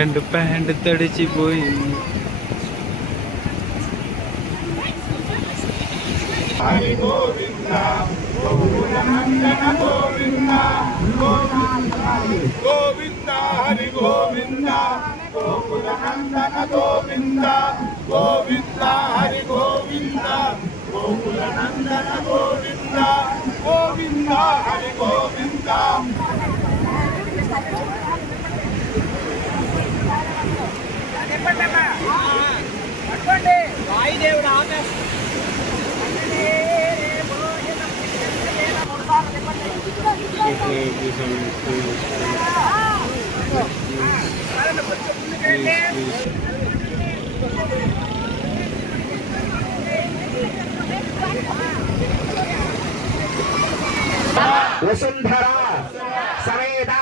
Pant pant తడిచిపోయింది గోవింద హరి గోవింద గోకుల నందన గోవింద గోవింద హరి గోవింద గోకుల నందన గోవింద గోవింద హరి గోవింద వసుంధర సమేత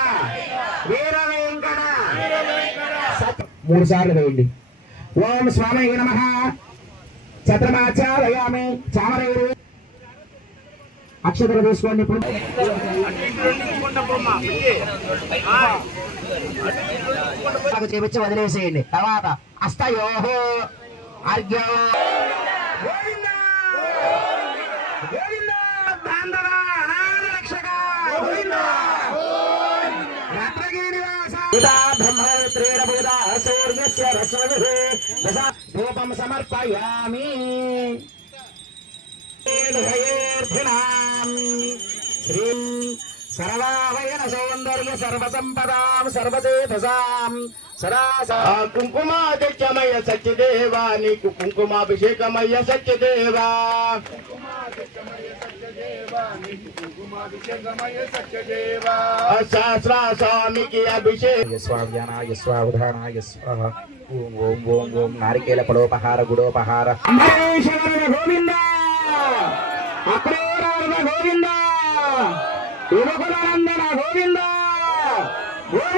వీర వెంకట మూడు సార్లు వేయండి. ఓం స్వామి నమ. ఛత్రమాచారయామి చామరేరు అక్షతలు తీసుకోండి ఇప్పుడు. చేపించి వదిలేసేయండి. తర్వాత అస్తయోహో అర్ఘ్యో గోవిందా! उदा ब्रह्मत्रेरबुदा सूर्यस्य रश्मिभिः दशा धूपं समर्पयामि सौंदर्य सर्वावयनसौन्दर्यसर्वसम्पदां सर्वचेतसाम्। ఆ కుంకుమాధ్యక్షమయ్య సత్యదేవా నీకు కుంకుమాభిషేకమయ్య సత్యదేవా. సహస్ర స్వామికి అభిషేక్. స్వావ్యానాయ స్వావధానాయ స్వాహ ఓం ఓం ఓం ఓం. నారికేల పడోపహార గుడోపహార. గోవింద!